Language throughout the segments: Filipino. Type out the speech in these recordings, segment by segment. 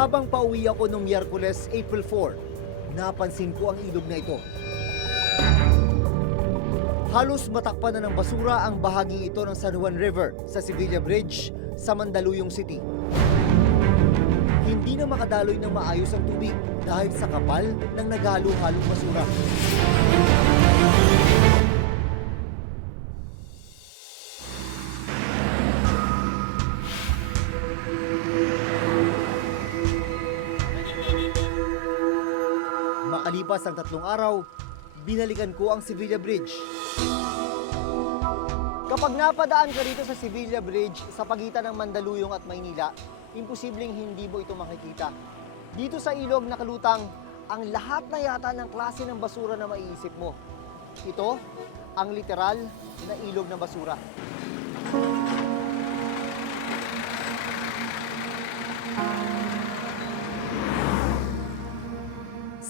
Habang pauwi ako noong Miyerkules, April 4, napansin ko ang ilog na ito. Halos matakpan na ng basura ang bahagi ito ng San Juan River sa Sevilla Bridge sa Mandaluyong City. Hindi na makadaloy ng maayos ang tubig dahil sa kapal ng naghalo-halong basura. Makalipas ang 3 araw, binalikan ko ang Sevilla Bridge. Kapag napadaan ka dito sa Sevilla Bridge sa pagitan ng Mandaluyong at Maynila, imposibleng hindi mo ito makikita. Dito sa ilog nakalutang ang lahat na yata ng klase ng basura na maiisip mo. Ito ang literal na ilog ng basura.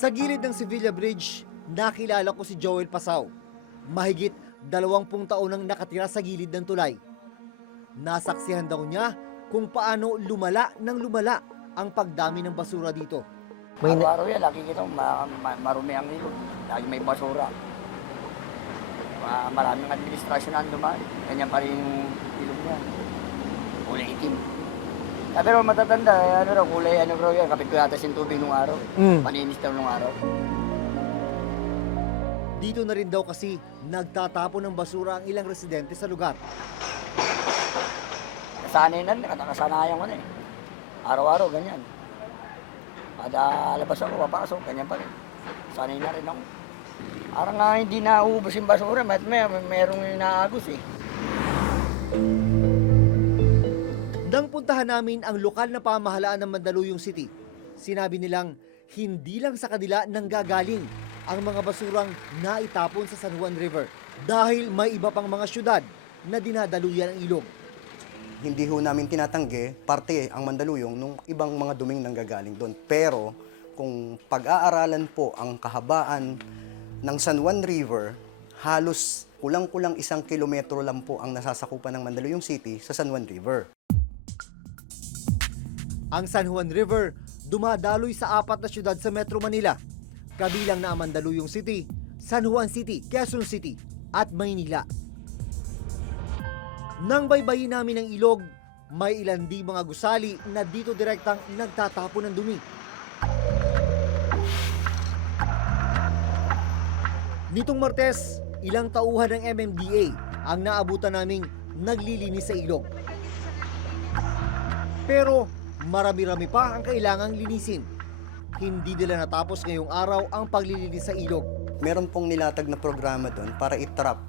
Sa gilid ng Sevilla Bridge, nakilala ko si Joel Pasao. Mahigit 20 taon nang nakatira sa gilid ng tulay. Nasaksihan daw niya kung paano lumala ang pagdami ng basura dito. Araw-araw yan, lagi kita marumi ang ilog. Lagi may basura. Maraming administrasyon na dumaan. Ganyan pa rin yung ilog niya. Kulay itim. Pero matatanda, kulay raw yan. Kapit ko yata yung tubig nung araw. Paninis daw nung araw. Dito na rin daw kasi nagtatapon ng basura ang ilang residente sa lugar. Kasanay na, nakasanayan ko na eh. Araw-araw, ganyan. Kada labas ako, papasok, ganyan pa rin. Sanay na rin ako. Parang nga hindi nauubos yung basura, merong inaagos eh. Nang puntahan namin ang lokal na pamahalaan ng Mandaluyong City, sinabi nilang hindi lang sa kanila nanggagaling ang mga basurang naitapon sa San Juan River dahil may iba pang mga syudad na dinadaluyan ang ilog. Hindi ho namin tinatanggi, parte ang Mandaluyong nung ibang mga duming nanggagaling doon. Pero kung pag-aaralan po ang kahabaan ng San Juan River, halos kulang-kulang 1 kilometro lang po ang nasasakupan ng Mandaluyong City sa San Juan River. Ang San Juan River dumadaloy sa 4 na syudad sa Metro Manila, kabilang na ang Mandaluyong City, San Juan City, Quezon City at Maynila. Nang baybayin namin ang ilog, may ilan di mga gusali na dito direktang nagtatapon ng dumi. Nitong Martes, ilang tauhan ng MMDA ang naabutan naming naglilinis sa ilog. Pero marami-rami pa ang kailangang linisin. Hindi nila natapos ngayong araw ang paglilinis sa ilog. Meron pong nilatag na programa doon para i-trap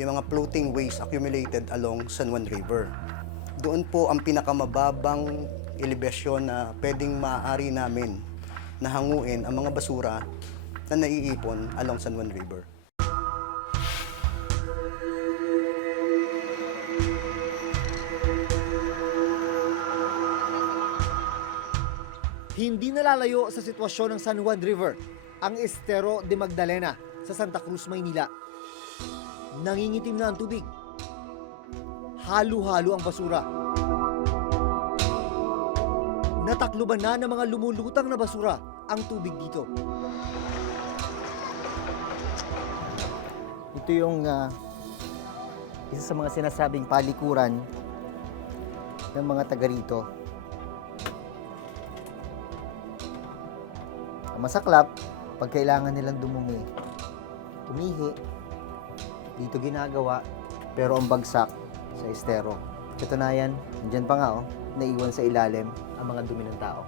yung mga floating waste accumulated along San Juan River. Doon po ang pinakamababang elevasyon na pwedeng maaari namin na hanguin ang mga basura na naiipon along San Juan River. Hindi nalalayo sa sitwasyon ng San Juan River ang Estero de Magdalena sa Santa Cruz, Maynila. Nangingitim na ang tubig. Halo-halo ang basura. Natakluban na ng mga lumulutang na basura ang tubig dito. Ito yung isa sa mga sinasabing palikuran ng mga taga rito. Ang masaklap, pag kailangan nilang umihi, dito ginagawa, pero ang bagsak sa estero. Katunayan, dyan pa nga naiwan sa ilalim ang mga dumi ng tao.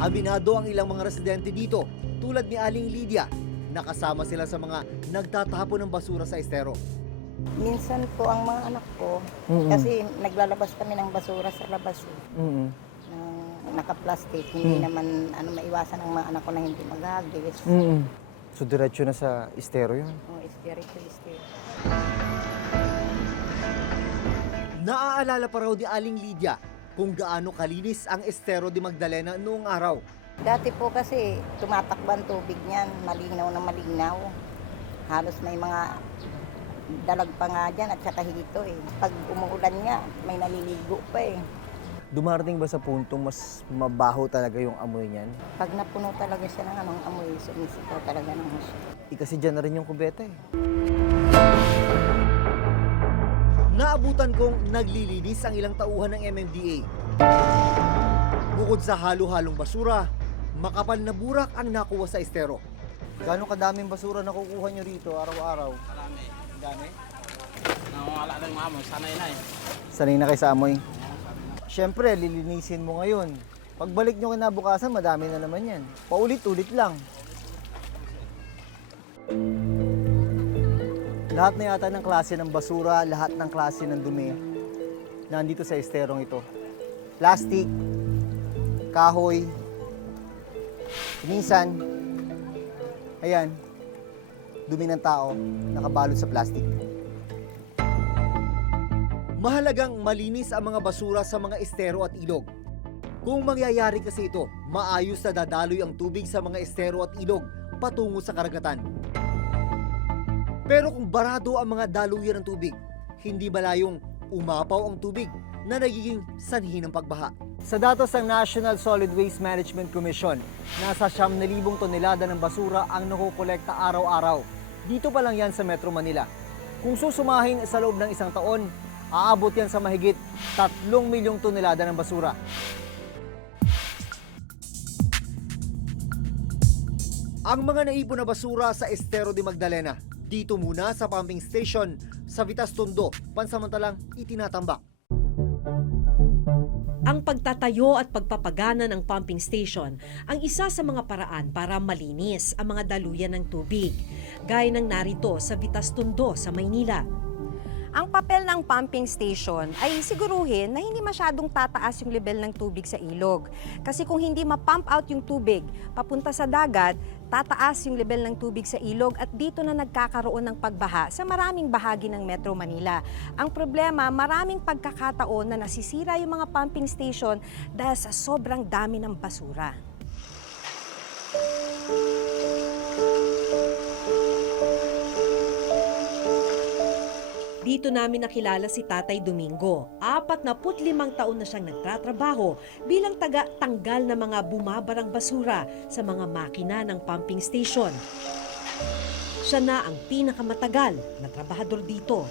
Aminado ang ilang mga residente dito, tulad ni Aling Lydia, nakasama sila sa mga nagtatapon ng basura sa estero. Minsan po ang mga anak ko, kasi naglalabas kami ng basura sa labas. Naka-plastic, hindi naman maiwasan ang mga anak ko na hindi maghagis. So diretso na sa estero yun? Oh, estero. Naaalala pa raw ni Aling Lydia kung gaano kalinis ang Estero de Magdalena noong araw. Dati po kasi tumatakbo ang tubig niyan, malinaw na malinaw. Halos may mga dalag pa nga dyan at saka hito eh. Pag umuulan nga, may naliligo pa eh. Dumarating ba sa puntong mas mabaho talaga yung amoy niyan? Pag napuno talaga siya ng anong amoy, sumisipaw talaga ng husyo. Kasi dyan na rin yung kubeta eh. Naabutan kong naglilinis ang ilang tauhan ng MMDA. Bukod sa halo-halong basura, makapal na burak ang nakuha sa estero. Gano'ng kadaming basura nakukuha nyo rito araw-araw? Marami. Ang dami? Nawala ng mga amoy. Sanay na eh. Sanay na kayo sa amoy. Siyempre, lilinisin mo ngayon. Pagbalik nyo kinabukasan, madami na naman yan. Paulit-ulit lang. Lahat na yata ng klase ng basura, lahat ng klase ng dumi, nandito sa esterong ito. Plastic, kahoy, minsan, ayan, dumi ng tao, nakabalot sa plastic. Mahalagang malinis ang mga basura sa mga estero at ilog. Kung mangyayari kasi ito, maayos na dadaloy ang tubig sa mga estero at ilog patungo sa karagatan. Pero kung barado ang mga daluyan ng tubig, hindi malayong umapaw ang tubig na nagiging sanhi ng pagbaha. Sa datos ng National Solid Waste Management Commission, nasa 9,000 tonelada ng basura ang nakukolekta araw-araw. Dito pa lang yan sa Metro Manila. Kung susumahin sa loob ng isang taon, aabot yan sa mahigit 3 milyong tonelada ng basura. Ang mga naipon na basura sa Estero de Magdalena, dito muna sa pumping station sa Vitas Tondo, pansamantalang itinatambak. Ang pagtatayo at pagpapagana ng pumping station ang isa sa mga paraan para malinis ang mga daluyan ng tubig, gaya ng narito sa Vitas Tondo sa Maynila. Ang papel ng pumping station ay siguruhin na hindi masyadong tataas yung level ng tubig sa ilog. Kasi kung hindi ma-pump out yung tubig papunta sa dagat, tataas yung level ng tubig sa ilog at dito na nagkakaroon ng pagbaha sa maraming bahagi ng Metro Manila. Ang problema, maraming pagkakataon na nasisira yung mga pumping station dahil sa sobrang dami ng basura. Dito namin nakilala si Tatay Domingo. 45 taon na siyang nagtatrabaho bilang taga-tanggal ng mga bumabarang basura sa mga makina ng pumping station. Siya na ang pinakamatagal na trabahador dito.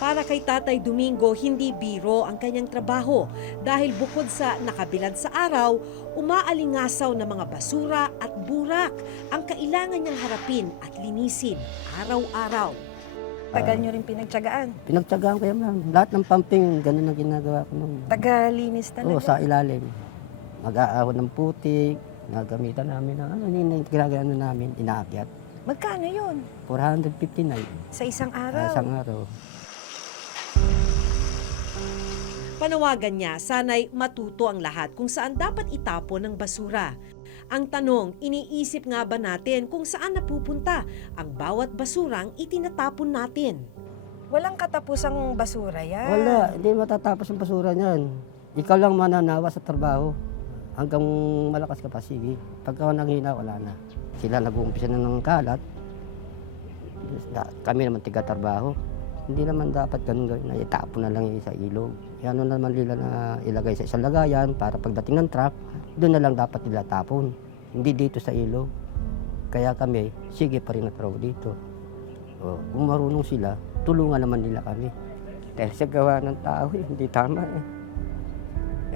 Para kay Tatay Domingo, hindi biro ang kanyang trabaho dahil bukod sa nakabilad sa araw, umaalingasaw na mga basura at burak ang kailangan niyang harapin at linisin araw-araw. Tagal nyo rin pinagtyagaan. Pinagtyagaan ko yan, ma'am. Lahat ng pumping, ganun ang ginagawa ko nung. Tagalinis talaga. Oo, sa ilalim. Mag-aahon ng putik, nagamitan namin na ginagawa namin, inaakyat. Magkano yun? 459 Sa isang araw? isang araw. Panawagan niya, sana'y matuto ang lahat kung saan dapat itapon ang basura. Ang tanong, iniisip nga ba natin kung saan napupunta ang bawat basurang itinatapon natin? Walang katapusang basura yan. Wala, hindi matatapos ang basura niyan. Ikaw lang mananawa sa trabaho. Hanggang malakas ka pa, sige. Pagka nanghina, wala na. Sila nag-uumpisa na ng kalat. Kami naman tiga-trabaho. Hindi naman dapat ganun gawin na itapon na lang yung sa ilog. Yan naman nila na ilagay sa isang lagayan para pagdating ng truck, doon na lang dapat nila tapon. Hindi dito sa ilog. Kaya kami, sige pa rin natrabaho dito. O, kung marunong sila, tulungan naman nila kami. Dahil sa gawa ng tao, hindi tama eh.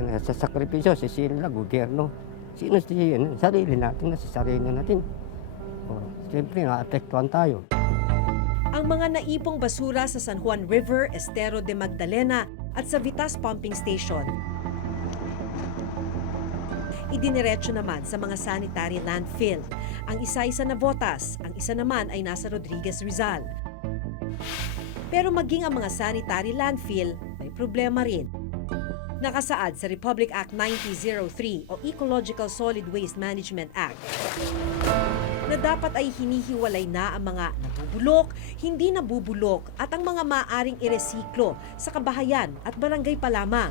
Yan, sa sakripisyo, sila, gobyerno. Sino siya yun? Sarili natin, nasa sarili natin. O, siyempre, naapektuhan tayo. Ang mga naipong basura sa San Juan River, Estero de Magdalena at sa Vitas Pumping Station, idiniretso naman sa mga sanitary landfill. Ang isa-isa na botas, ang isa naman ay nasa Rodriguez Rizal. Pero maging ang mga sanitary landfill, may problema rin. Nakasaad sa Republic Act 9003 o Ecological Solid Waste Management Act na dapat ay hinihiwalay na ang mga nabubulok, hindi nabubulok at ang mga maaring iresiklo sa kabahayan at barangay pa lamang.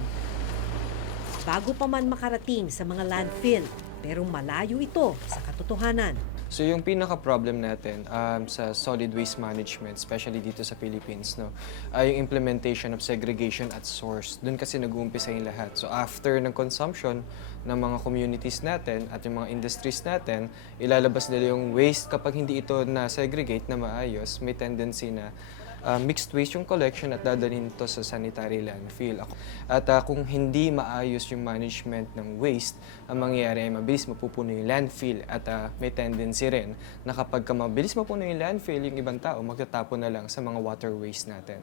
Bago pa man makarating sa mga landfill, pero malayo ito sa katotohanan. So yung pinaka-problem natin sa solid waste management, especially dito sa Philippines, no, ay yung implementation of segregation at source. Doon kasi nag-uumpisa yung lahat. So after ng consumption ng mga communities natin at yung mga industries natin, ilalabas nila yung waste. Kapag hindi ito na-segregate na maayos, may tendency na mixed waste yung collection at dadalhin ito sa sanitary landfill. At kung hindi maayos yung management ng waste, ang mangyayari ay mabilis mapupuno yung landfill at may tendency rin na kapag mabilis mapuno yung landfill, yung ibang tao magtatapon na lang sa mga waterways natin.